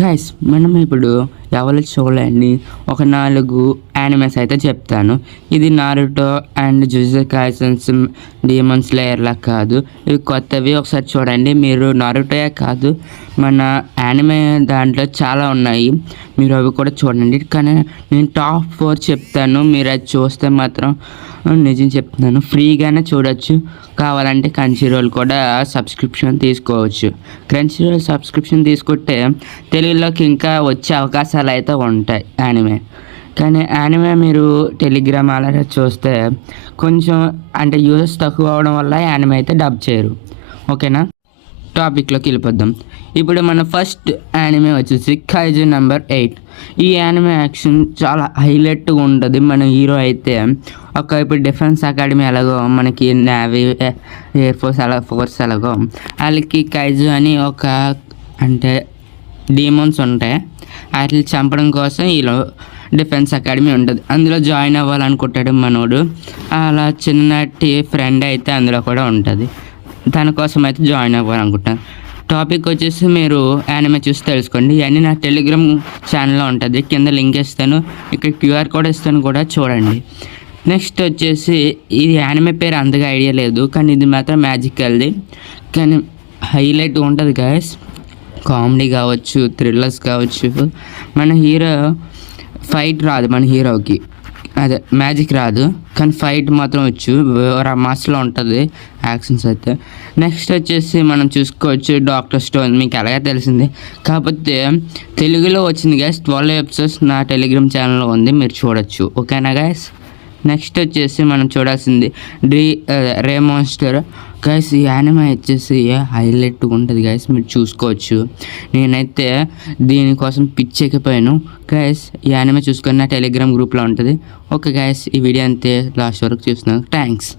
Guys మనం ఇప్పుడు ఎవరు చూడండి ఒక 4 యానిమేస్ అయితే చెప్తాను. ఇది Naruto and Jujutsu Kaisen Demon స్లేయర్లా కాదు, ఇవి కొత్తవి. ఒకసారి చూడండి. మీరు నారుటోయే కాదు, మన యానిమే దాంట్లో చాలా ఉన్నాయి, మీరు అవి కూడా చూడండి. కానీ నేను టాప్ 4 చెప్తాను, మీరు అది చూస్తే మాత్రం నిజం చెప్తున్నాను ఫ్రీగానే చూడొచ్చు. కావాలంటే క్రంచీరోల్ కూడా సబ్స్క్రిప్షన్ తీసుకోవచ్చు. క్రంచీరోల్ సబ్స్క్రిప్షన్ తీసుకుంటే తెలుగులోకి ఇంకా వచ్చే అవకాశాలు అయితే ఉంటాయి యానిమే. కానీ యానిమే మీరు టెలిగ్రామ్ అలా చూస్తే కొంచెం అంటే యూజర్స్ తక్కువ అవడం వల్ల యానిమే అయితే డబ్ చేయరు. ఓకేనా, టాపిక్లోకి వెళ్ళిపోద్దాం. ఇప్పుడు మన ఫస్ట్ యానిమే వచ్చేసి కైజు నెంబర్ 8. ఈ యానిమే యాక్షన్ చాలా హైలైట్గా ఉంటుంది. మన హీరో అయితే ఇప్పుడు డిఫెన్స్ అకాడమీ ఎలాగో మనకి నేవీ ఎయిర్ ఫోర్స్ ఎలాగో వాళ్ళకి కైజు అని ఒక అంటే డీమన్స్ ఉంటాయి. వాటిని చంపడం కోసం వీళ్ళు డిఫెన్స్ అకాడమీ ఉంటుంది. అందులో జాయిన్ అవ్వాలనుకుంటాడు మనోడు. అలా చిన్నటి ఫ్రెండ్ అయితే అందులో కూడా ఉంటుంది. తన కోసం అయితే జాయిన్ అవ్వాలనుకుంటాను. టాపిక్ వచ్చేసి మీరు యానిమే చూసి తెలుసుకోండి. ఇవన్నీ నా టెలిగ్రామ్ ఛానల్లో ఉంటుంది, కింద లింక్ ఇస్తాను, ఇక్కడ క్యూఆర్ కోడ్ ఇస్తాను కూడా చూడండి. నెక్స్ట్ వచ్చేసి ఇది యానిమే పేరు అంతగా ఐడియా లేదు, కానీ ఇది మాత్రం మ్యాజికల్ది, కానీ హైలైట్ ఉంటుంది గైస్. కామెడీ కావచ్చు, థ్రిల్లర్స్ కావచ్చు. మన హీరో ఫైట్ రాదు, మన హీరోకి అదే మ్యాజిక్ రాదు, కానీ ఫైట్ మాత్రం వచ్చు, మాస్లో ఉంటుంది యాక్షన్స్ అయితే. నెక్స్ట్ వచ్చేసి మనం చూసుకోవచ్చు డాక్టర్ స్టోన్, మీకు ఎలాగే తెలిసింది, కాకపోతే తెలుగులో వచ్చింది గైస్. 12 ఎపిసోడ్స్ నా టెలిగ్రామ్ ఛానల్లో ఉంది, మీరు చూడొచ్చు. ఓకేనా గైస్. నెక్స్ట్ వచ్చేసి మనం చూడాల్సింది రే మాన్స్టర్ గైస్. ఈ యానిమే వచ్చేసి హైలైట్గా ఉంటుంది గైస్, మీరు చూసుకోవచ్చు. నేనైతే దీనికోసం పిచ్చెక్కిపోయాను గైస్. ఈ యానిమే చూసుకొని నా టెలిగ్రామ్ గ్రూప్లో ఉంటుంది. ఓకే గైస్, ఈ వీడియో అంతే, లాస్ట్ వరకు చూస్తున్నాను. థ్యాంక్స్.